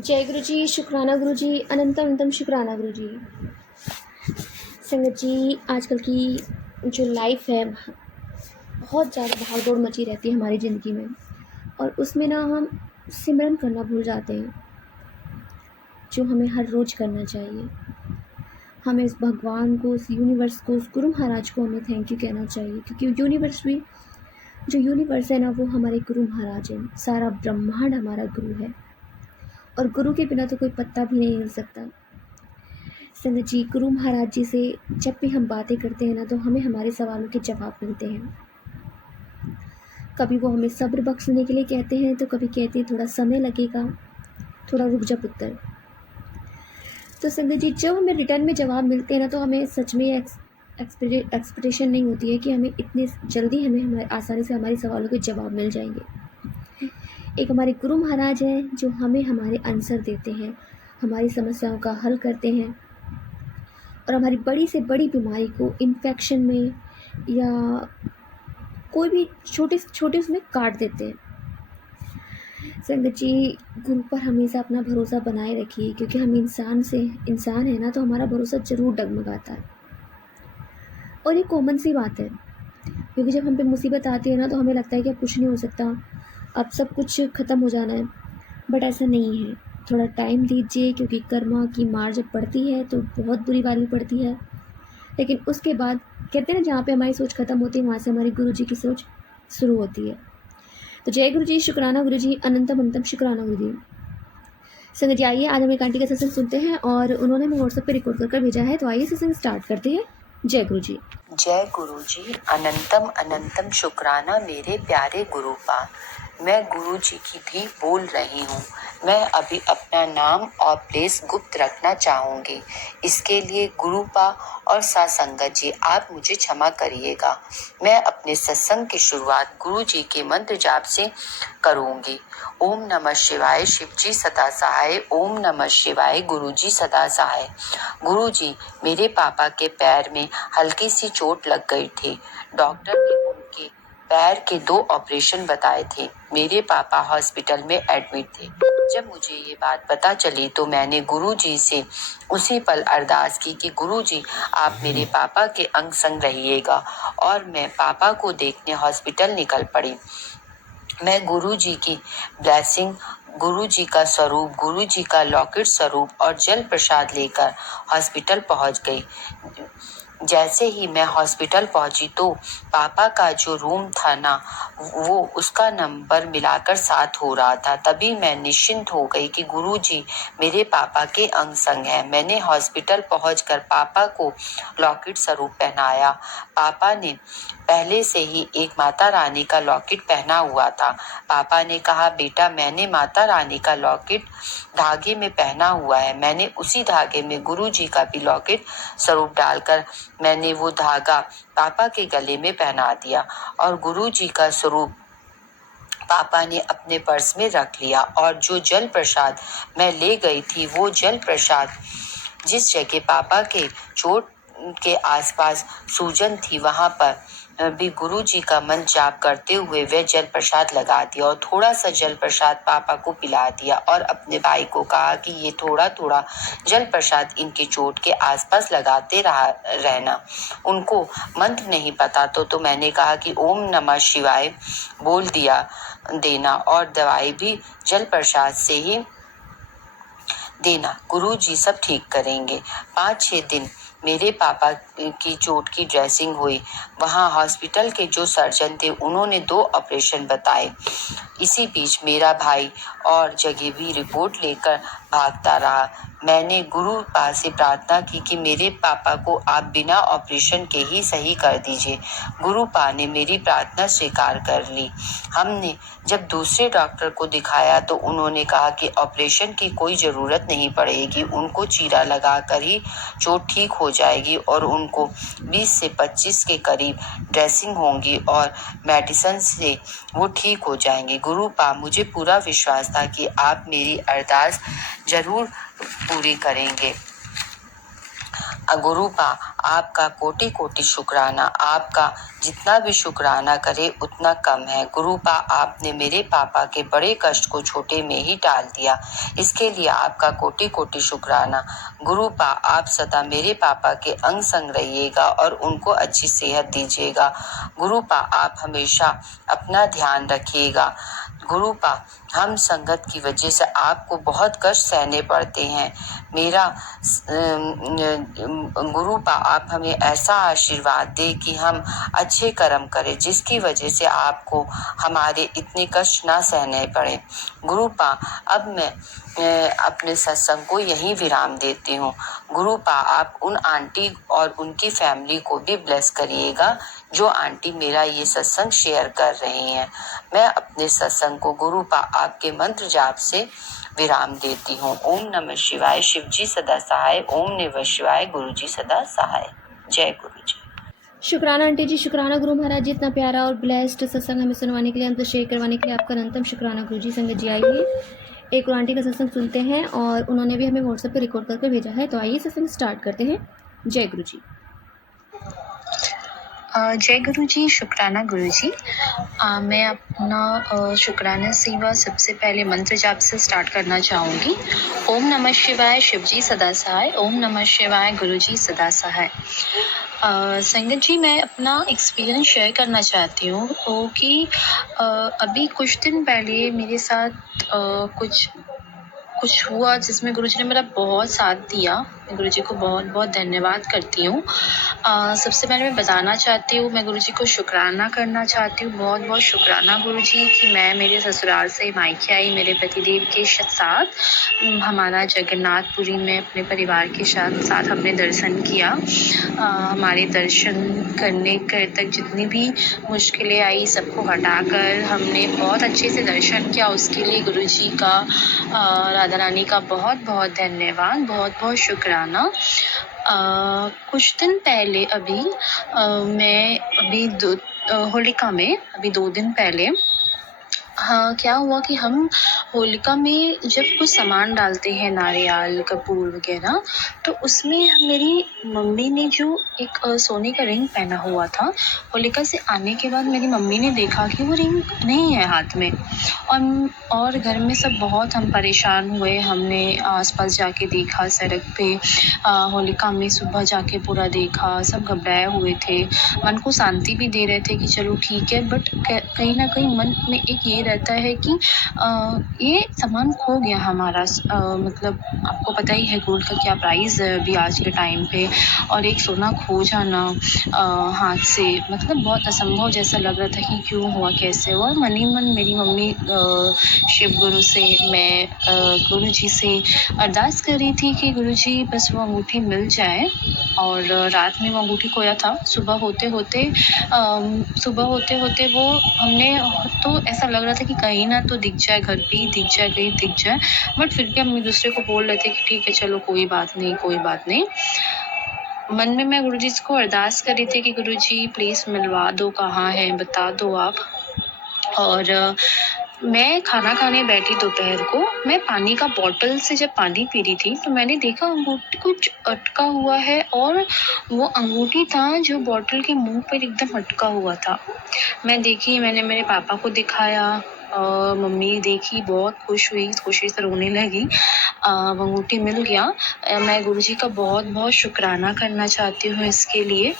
जय गुरु जी, शुक्राना गुरु जी, अनंतम अनंतम शुक्राना गुरु जी। संगत जी, आजकल की जो लाइफ है बहुत ज़्यादा भाग दौड़ मची रहती है हमारी ज़िंदगी में, और उसमें ना हम सिमरन करना भूल जाते हैं, जो हमें हर रोज़ करना चाहिए। हमें इस भगवान को, उस यूनिवर्स को, उस गुरु महाराज को हमें थैंक यू कहना चाहिए, क्योंकि जो यूनिवर्स है ना, वो हमारे गुरु महाराज हैं। सारा ब्रह्मांड हमारा गुरु है, और गुरु के बिना तो कोई पत्ता भी नहीं हिल सकता। संगत जी, गुरु महाराज जी से जब भी हम बातें करते हैं ना, तो हमें हमारे सवालों के जवाब मिलते हैं। कभी वो हमें सब्र बख्शने के लिए कहते हैं, तो कभी कहते हैं थोड़ा समय लगेगा, थोड़ा रुक जा पुत्र। तो संगत जी, जब हमें रिटर्न में जवाब मिलते हैं ना, तो हमें सच में एक्सपेक्टेशन नहीं होती है कि हमें इतने जल्दी हमें आसानी से हमारे सवालों के जवाब मिल जाएंगे। एक हमारे गुरु महाराज हैं जो हमें हमारे आंसर देते हैं, हमारी समस्याओं का हल करते हैं, और हमारी बड़ी से बड़ी बीमारी को इन्फेक्शन में या कोई भी छोटे छोटे उसमें काट देते हैं। संगत जी, गुरु पर हमेशा अपना भरोसा बनाए रखिए, क्योंकि हम इंसान है ना, तो हमारा भरोसा ज़रूर डगमगाता है। और ये कॉमन सी बात है, क्योंकि जब हम पे मुसीबत आती है ना, तो हमें लगता है कि अब कुछ नहीं हो सकता, अब सब कुछ ख़त्म हो जाना है। बट ऐसा नहीं है, थोड़ा टाइम दीजिए, क्योंकि कर्मा की मार जब पड़ती है तो बहुत बुरी वाली पड़ती है। लेकिन उसके बाद कहते हैं ना, जहाँ पे हमारी सोच ख़त्म होती है, वहाँ से हमारी गुरु जी की सोच शुरू होती है। तो जय गुरु जी, शुक्राना गुरु जी, अनंतम अनंतम शुक्राना गुरु जी। संगत जी, आइए आज हम एक आंटी का सत्संग सुनते हैं, और उन्होंने हमें व्हाट्सएप पे रिकॉर्ड कर भेजा है। तो आइए सत्संग स्टार्ट करते हैं। जय गुरु जी। जय गुरु जी, अनंतम अनंतम शुक्राना मेरे प्यारे गुरुपा। मैं गुरु जी की भी बोल रही हूँ। मैं अभी अपना नाम और प्लेस गुप्त रखना चाहूँगी। इसके लिए गुरुपा और सत्संगत जी आप मुझे क्षमा करिएगा। मैं अपने सत्संग की शुरुआत गुरु जी के मंत्र जाप से करूँगी। ओम नमः शिवाय, शिव जी सदा सहाय। ओम नमः शिवाय, गुरु जी सदा सहाय। गुरु जी, मेरे पापा के पैर में हल्की सी चोट लग गई थी। डॉक्टर ने उनके पैर के 2 ऑपरेशन बताए थे। मेरे पापा हॉस्पिटल में एडमिट थे। जब मुझे ये बात पता चली तो मैंने गुरु जी से उसी पल अरदास की कि गुरु जी आप मेरे पापा के अंग संग रहिएगा, और मैं पापा को देखने हॉस्पिटल निकल पड़ी। मैं गुरु जी की ब्लेसिंग, गुरु जी का स्वरूप, गुरु जी का लॉकेट स्वरूप और जल प्रसाद लेकर हॉस्पिटल पहुंच गई। जैसे ही मैं हॉस्पिटल पहुंची तो पापा का जो रूम था ना, वो उसका नंबर मिलाकर 7 हो रहा था। तभी मैं निश्चिंत हो गई कि गुरुजी मेरे पापा के अंग संग हैं। मैंने हॉस्पिटल पहुंचकर पापा को लॉकेट स्वरूप पहनाया। पापा ने पहले से ही एक माता रानी का लॉकेट पहना हुआ था। पापा ने कहा, बेटा मैंने माता रानी का लॉकेट धागे में पहना हुआ है। मैंने उसी धागे में गुरुजी का भी लॉकेट स्वरूप डालकर मैंने वो धागा पापा के गले में पहना दिया, और गुरुजी का स्वरूप पापा ने अपने पर्स में रख लिया। और जो जल प्रसाद मैं ले गई थी, वो जल प्रसाद जिस जगह पापा के चोट के आसपास सूजन थी, वहां पर भी गुरु जी का मन जाप करते हुए वे जल प्रसाद लगा दिया, और थोड़ा सा जल प्रसाद पापा को पिला दिया, और अपने भाई को कहा कि ये थोड़ा थोड़ा जल प्रसाद इनके चोट के आसपास लगाते रहना। उनको मंत्र नहीं पता तो मैंने कहा कि ओम नमः शिवाय बोल दिया देना, और दवाई भी जल प्रसाद से ही देना। गुरु जी सब ठीक करेंगे। 5-6 दिन मेरे पापा की चोट की ड्रेसिंग हुई। वहाँ हॉस्पिटल के जो सर्जन थे, उन्होंने 2 ऑपरेशन बताए। इसी बीच मेरा भाई और जगह भी रिपोर्ट लेकर भागता रहा। मैंने गुरु पा से प्रार्थना की कि मेरे पापा को आप बिना ऑपरेशन के ही सही कर दीजिए। गुरु पा ने मेरी प्रार्थना स्वीकार कर ली। हमने जब दूसरे डॉक्टर को दिखाया तो उन्होंने कहा कि ऑपरेशन की कोई ज़रूरत नहीं पड़ेगी, उनको चीरा लगाकर ही चोट ठीक हो जाएगी, और उनको 20 से 25 के करीब ड्रेसिंग होंगी और मेडिसिन से वो ठीक हो जाएंगे। गुरु पा, मुझे पूरा विश्वास था कि आप मेरी अरदास जरूर पूरी करेंगे। गुरुपा आपका कोटि कोटि शुक्राना। आपका जितना भी शुक्राना करे उतना कम है। गुरुपा आपने मेरे पापा के बड़े कष्ट को छोटे में ही टाल दिया, इसके लिए आपका कोटि कोटि शुक्राना। गुरुपा आप सदा मेरे पापा के अंग संग रहिएगा और उनको अच्छी सेहत दीजिएगा। गुरुपा आप हमेशा अपना ध्यान रखिएगा। गुरुपा हम संगत की वजह से आपको बहुत कष्ट सहने पड़ते हैं। मेरा गुरुपा आप हमें ऐसा आशीर्वाद दे कि हम अच्छे कर्म करें जिसकी वजह से आपको हमारे इतने कष्ट ना सहने पड़े। गुरुपा अब मैं अपने सत्संग को यहीं विराम देती हूँ। गुरुपा आप उन आंटी और उनकी फैमिली को भी ब्लेस करिएगा जो आंटी मेरा ये सत्संग शेयर कर रही हैं। मैं अपने सत्संग को गुरुपा आपके मंत्र जाप से विराम देती हूँ। ओम नमः शिवाय, शिव जी सदा सहाय। ओम नमः शिवाय, गुरु जी सदा सहाय। जय गुरु जी। शुक्राना आंटी जी, शुक्राना गुरु महाराज जी, इतना प्यारा और ब्लेस्ड सत्संग हमें सुनवाने के लिए, हमसे शेयर करवाने के लिए आपका अनंतम शुक्राना गुरु जी। संगत जी आइए एक और आंटी का सत्संग सुनते हैं और उन्होंने भी हमें व्हाट्सएप पे रिकॉर्ड करके भेजा है। तो आइए सत्संग स्टार्ट करते हैं। जय गुरु जी। जय गुरु जी, शुक्राना गुरु जी। मैं अपना शुक्राना सेवा सबसे पहले मंत्र जाप से स्टार्ट करना चाहूँगी। ओम नमः शिवाय, शिव जी सदा सहाय। ओम नमः शिवाय, गुरु जी सदा सहाय। संगत जी, मैं अपना एक्सपीरियंस शेयर करना चाहती हूँ कि अभी कुछ दिन पहले मेरे साथ कुछ हुआ जिसमें गुरुजी ने मेरा बहुत साथ दिया। मैं गुरुजी को बहुत बहुत धन्यवाद करती हूँ। सबसे पहले मैं बताना चाहती हूँ, मैं गुरुजी को शुक्राना करना चाहती हूँ। बहुत बहुत शुक्राना गुरुजी कि मैं मेरे ससुराल से मायके आई मेरे पतिदेव के साथ। हमारा जगन्नाथपुरी में अपने परिवार के साथ हमने दर्शन किया। हमारे दर्शन करने तक जितनी भी मुश्किलें आई सबको हटाकर हमने बहुत अच्छे से दर्शन किया। उसके लिए गुरुजी का राधा रानी का बहुत बहुत धन्यवाद, बहुत बहुत शुक्राना। कुछ दिन पहले मैं होलिका में 2 दिन पहले क्या हुआ कि हम होलिका में जब कुछ सामान डालते हैं, नारियल, कपूर वगैरह, तो उसमें मेरी मम्मी ने जो एक सोने का रिंग पहना हुआ था, होलिका से आने के बाद मेरी मम्मी ने देखा कि वो रिंग नहीं है हाथ में। और घर में सब बहुत हम परेशान हुए। हमने आसपास जाके देखा, सड़क पे होलिका में सुबह जाके पूरा देखा, सब घबराए हुए थे। मन को शांति भी दे रहे थे कि चलो ठीक है, बट कहीं ना कहीं मन में एक ये रहता है कि ये सामान खो गया हमारा। मतलब आपको पता ही है गोल्ड का क्या प्राइस है अभी आज के टाइम पे, और एक सोना खो जाना हाथ से, मतलब बहुत असंभव जैसा लग रहा था कि क्यों हुआ, कैसे हुआ। मन ही मन मेरी मम्मी शिव गुरु से, मैं गुरु जी से अरदास कर रही थी कि गुरु जी बस वो अंगूठी मिल जाए। और रात में वो अंगूठी खोया था। सुबह होते होते वो हमने तो ऐसा लग रहा था कि कहीं ना तो दिख जाए, घर पे ही दिख जाए, कहीं दिख जाए, बट फिर भी हम एक दूसरे को बोल रहे थे कि ठीक है चलो कोई बात नहीं। मन में मैं गुरुजी को अरदास कर रही थी कि गुरुजी प्लीज़ मिलवा दो, कहाँ है बता दो आप। और मैं खाना खाने बैठी दोपहर को, मैं पानी का बॉटल से जब पानी पी रही थी तो मैंने देखा अंगूठी कुछ अटका हुआ है, और वो अंगूठी था जो बॉटल के मुंह पर एकदम अटका हुआ था। मैंने मेरे पापा को दिखाया, मम्मी देखी, बहुत खुश हुई, खुशी से रोने लगी। वो अंगूठी मिल गया। मैं गुरुजी का बहुत बहुत शुक्राना करना चाहती हूँ इसके लिए।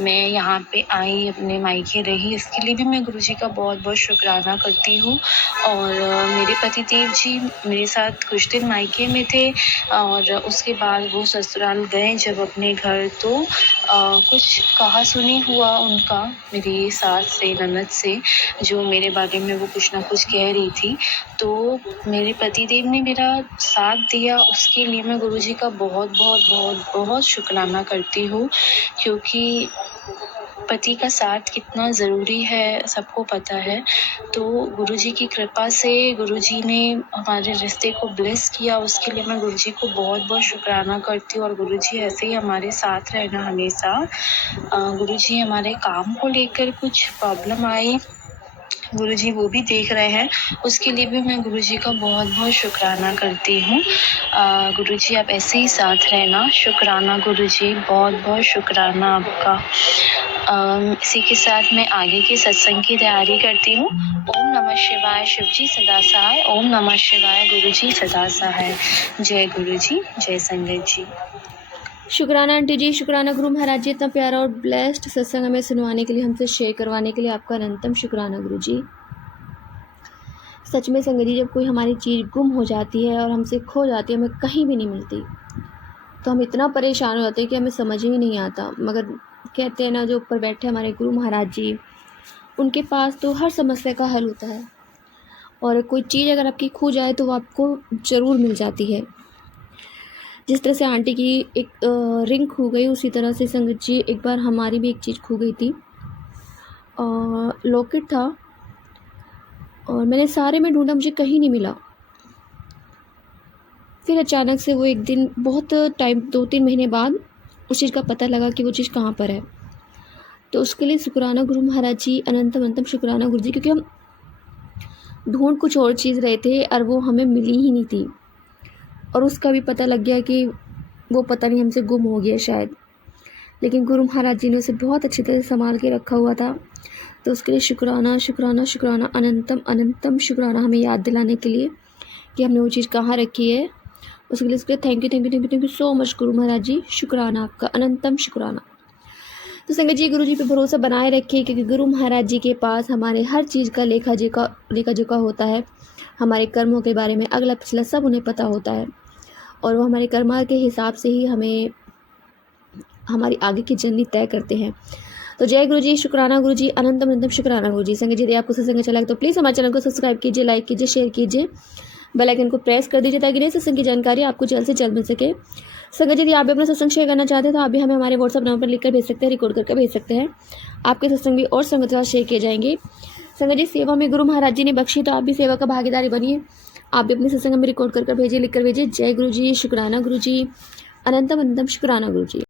मैं यहाँ पे आई, अपने मायके रही, इसके लिए भी मैं गुरुजी का बहुत बहुत शुक्राना करती हूँ। और मेरे पतिदेव जी मेरे साथ कुछ दिन मायके में थे, और उसके बाद वो ससुराल गए जब अपने घर, तो कुछ कहा सुनी हुआ उनका मेरी सास से, ननद से, जो मेरे बारे में वो कुछ ना कुछ कह रही थी। तो मेरे पतिदेव ने मेरा साथ दिया, उसके लिए मैं गुरुजी का बहुत बहुत बहुत बहुत शुक्राना करती हूँ, क्योंकि पति का साथ कितना ज़रूरी है सबको पता है। तो गुरुजी की कृपा से गुरुजी ने हमारे रिश्ते को ब्लेस किया, उसके लिए मैं गुरुजी को बहुत बहुत शुक्राना करती हूँ। और गुरुजी ऐसे ही हमारे साथ रहना हमेशा। गुरुजी हमारे काम को लेकर कुछ प्रॉब्लम आई गुरुजी वो भी देख रहे हैं, उसके लिए भी मैं गुरुजी का बहुत बहुत शुक्राना करती हूँ। गुरुजी आप ऐसे ही साथ रहना। शुक्राना गुरुजी, बहुत बहुत शुक्राना आपका। इसी के साथ मैं आगे के सत्संग की तैयारी करती हूँ। ओम नमः शिवाय, शिवजी सदा सहाय। ओम नमः शिवाय, गुरुजी सदा सहाय। जय गुरुजी, जय संगत जी। शुक्राना आंटी जी, शुक्राना गुरु महाराज जी, इतना प्यारा और ब्लेस्ड सत्संग हमें सुनवाने के लिए, हमसे शेयर करवाने के लिए आपका अनंतम शुक्राना गुरु जी। सच में संगत जी, जब कोई हमारी चीज़ गुम हो जाती है और हमसे खो जाती है, हमें कहीं भी नहीं मिलती, तो हम इतना परेशान हो जाते हैं कि हमें समझ ही नहीं आता। मगर कहते हैं ना, जो ऊपर बैठे हमारे गुरु महाराज जी, उनके पास तो हर समस्या का हल होता है। और कोई चीज़ अगर आपकी खो जाए तो वो आपको ज़रूर मिल जाती है। जिस तरह से आंटी की एक रिंग खो गई, उसी तरह से संगत जी एक बार हमारी भी एक चीज़ खो गई थी। लॉकेट था और मैंने सारे में ढूंढा, मुझे कहीं नहीं मिला। फिर अचानक से वो एक दिन, बहुत टाइम 2-3 महीने बाद उस चीज़ का पता लगा कि वो चीज़ कहाँ पर है। तो उसके लिए शुक्राना गुरु महाराज जी, अनंतम अनंतम शुक्राना गुरु जी, क्योंकि हम ढूंढ कुछ और चीज़ रहे थे और वो हमें मिली ही नहीं थी। और उसका भी पता लग गया कि वो पता नहीं हमसे गुम हो गया शायद, लेकिन गुरु महाराज जी ने उसे बहुत अच्छी तरह संभाल के रखा हुआ था। तो उसके लिए शुक्राना शुक्राना शुक्राना, अनंतम अनंतम शुक्राना, हमें याद दिलाने के लिए कि हमने वो चीज़ कहाँ रखी है। उसके लिए thank you thank you thank you thank you so much Guru Maharaj जी। शुक्राना आपका, अनंतम शुक्राना। तो संगत जी, गुरु जी पे भरोसा बनाए रखिए, क्योंकि गुरु महाराज जी के पास हमारे हर चीज़ का लेखा जोखा होता है। हमारे कर्मों के बारे में अगला पिछला सब उन्हें पता होता है, और वो हमारे कर्मा के हिसाब से ही हमें हमारी आगे की जर्नी तय करते हैं। तो जय गुरु जी, शुक्राना गुरु जी, अनंतम अनंतम शुक्राना गुरु जी। संगत जी, यदि आपको सत्संग अच्छा लगे तो प्लीज़ हमारे चैनल को सब्सक्राइब कीजिए, लाइक कीजिए, शेयर कीजिए, बेल आइकन को प्रेस कर दीजिए, ताकि नए सत्संग की जानकारी आपको जल्द से जल्द मिल सके। संगत जी, यदि आप भी अपना सत्संग शेयर करना चाहते हैं तो आप भी हमें हमारे व्हाट्सअप नंबर पर लिखकर भेज सकते हैं, रिकॉर्ड करके भेज सकते हैं। आपके सत्संग भी और संगत के साथ शेयर किए जाएंगे। संगत जी, सेवा में गुरु महाराज जी ने बख्शी, तो आप भी सेवा का भागीदारी बनिए। आप भी अपने सत्संग में रिकॉर्ड कर भेजिए, लिखकर भेजिए। जय गुरु जी, शुक्राना गुरु जी, अनंतम अनंतम शुक्राना गुरु जी।